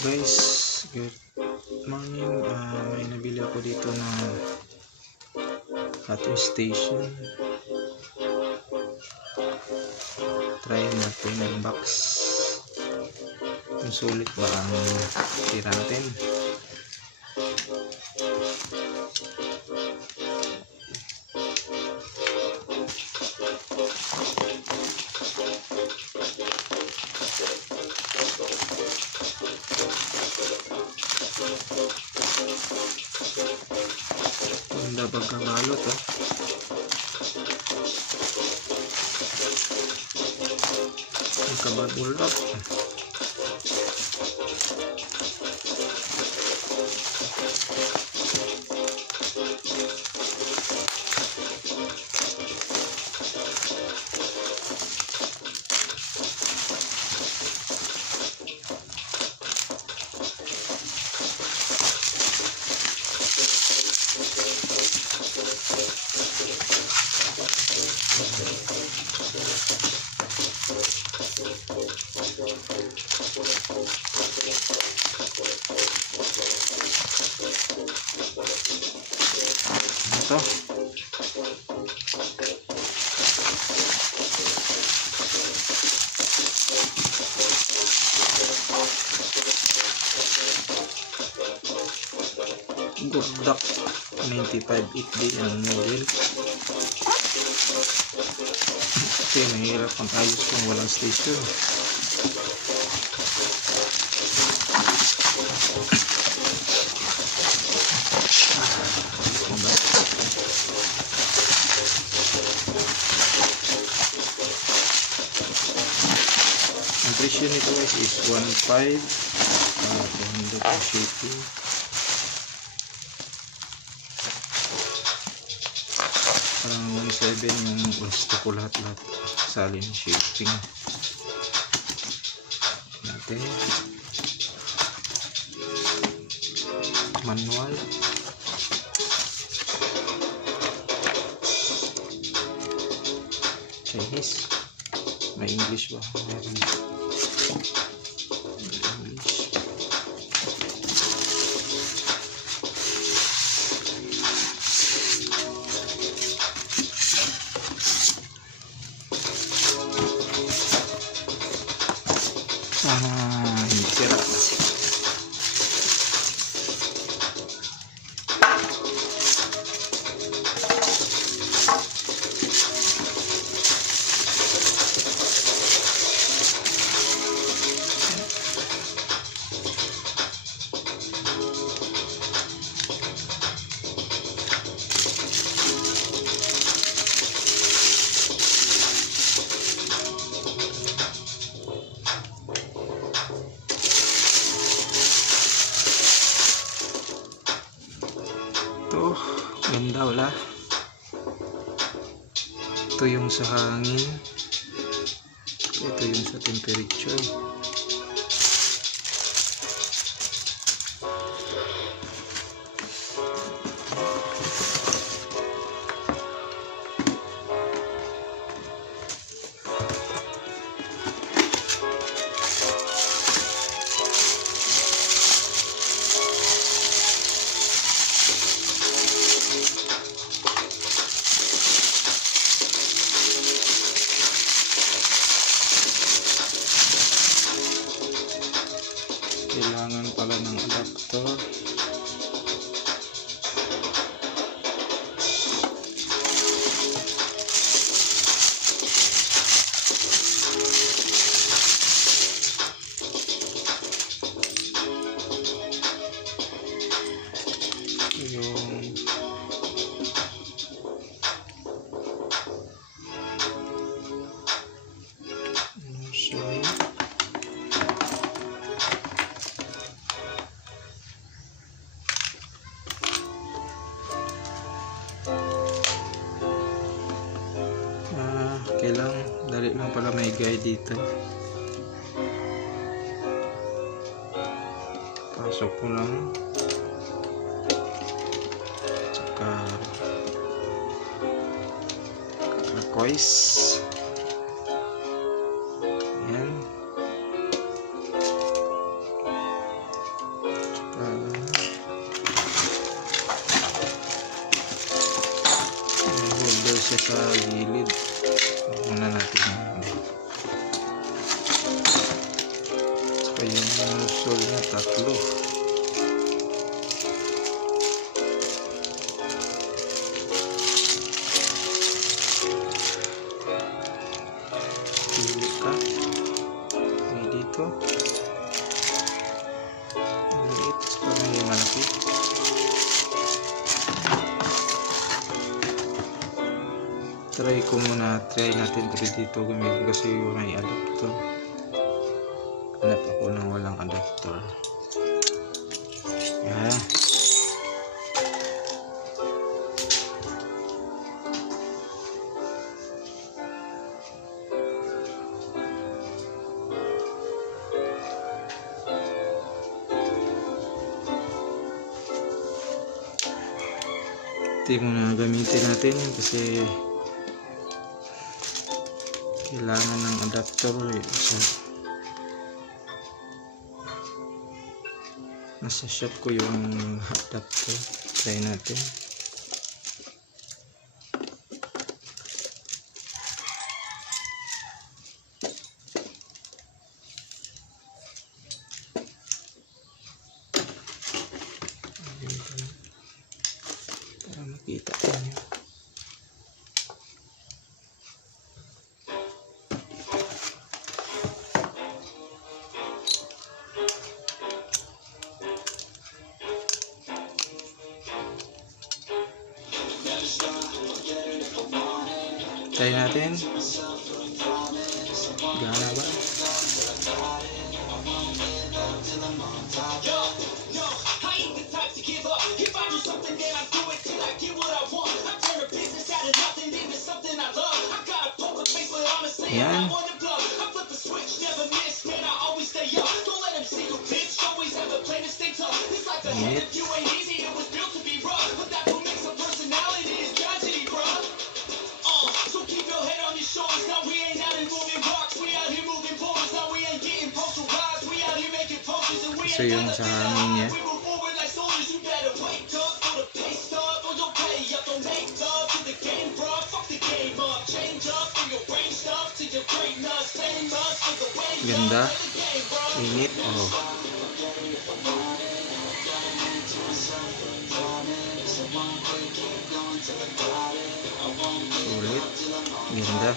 Guys, good morning. May nabili ako dito na hot station. Try natin ang box kung sulit ba ang tira natin. Ganda pagkabalot ang kabagulap. Ito Gordak 958D ang model. Kasi mahirap ang ayos kung walang station. Ang presyo nito guys is 1.5, 200 ang shipping. Parang 1.7 yung gusto ko lahat sali ng shipping natin. Manual. Chinese. May English ba? Meron. English. Sana hindi sira kasi. Ito, ganda wala. Ito yung sa hangin. Ito yung sa temperature. Kailangan pala ng adapter. Yung kailangan dali lang pala may guide dito. Pasok ko lang, tsaka turquoise. Ayan. pa yung nozzle niya, tatlo. Pili ka. May dito. Maliit. Parang yung malaki. Try natin dito gamitin kasi may adapter. Hanap ako ng walang adapter. Yan. Ito muna gamitin natin kasi kailangan ng adapter so, nasa shop ko yung adapter. Try natin. Para makita niyo. Try natin. Gana ba? Yan. Init. So yung sa hangin niya. Ganda. Init. Oh. Sulit. Ganda.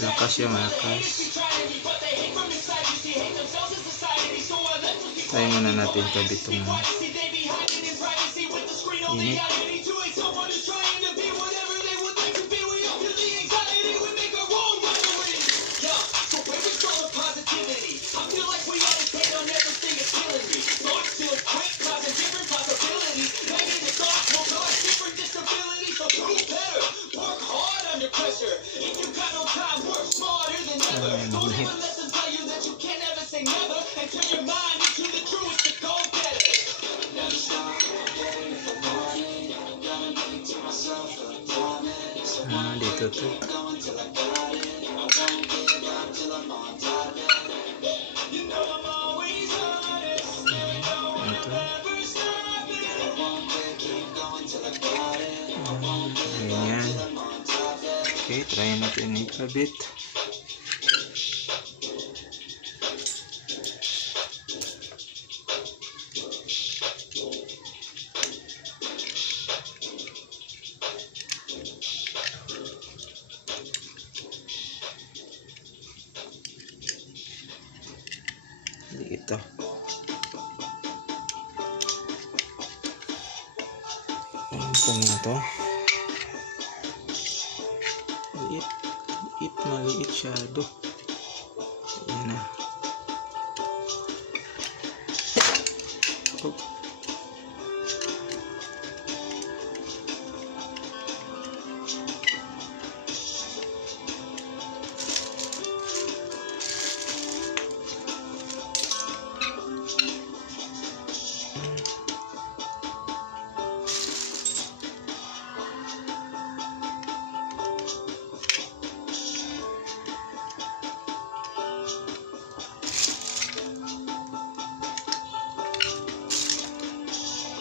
Lakas ya, malakas. Try muna natin kabit itong init. Dito to. Ganyan. Okay, try natin ikabit. Ito. Ito na ito. Maliit shadow. Yan na. Oh.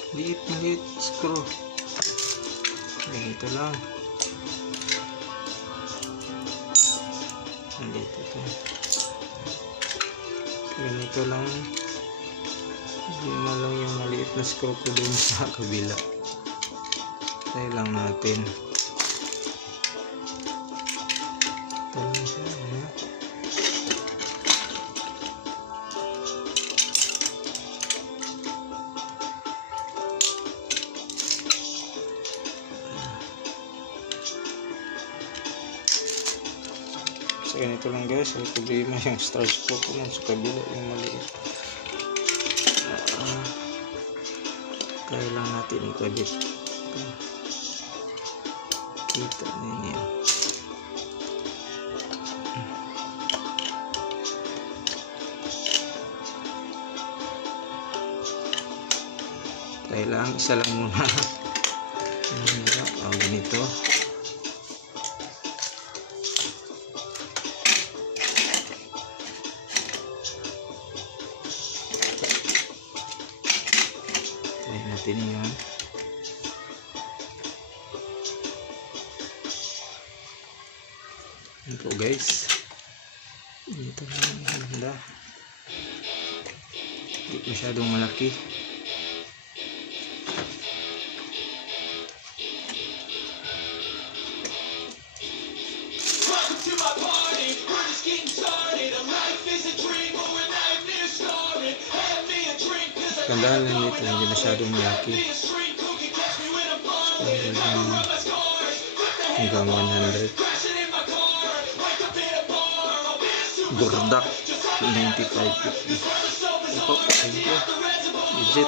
Maliit screw. Ganito lang. Ganito ito. Ganito lang. Lima lang yung maliit na screw ko dun sa kabila. Tayo lang natin. Ito lang siya. So ganito lang guys, may problema yung star screw ko sa kabila yung maliit. Kaya lang natin ikabit. Kita ninyo. Kaya lang isa lang muna. Ganito. Natin yan. Yan po guys. Ito lang ganda. Hindi masyadong malaki. Gandahan lang nito, hindi masyadong malaki. Hanggang 100. Gordak 958D. Ito po, thank you. Legit.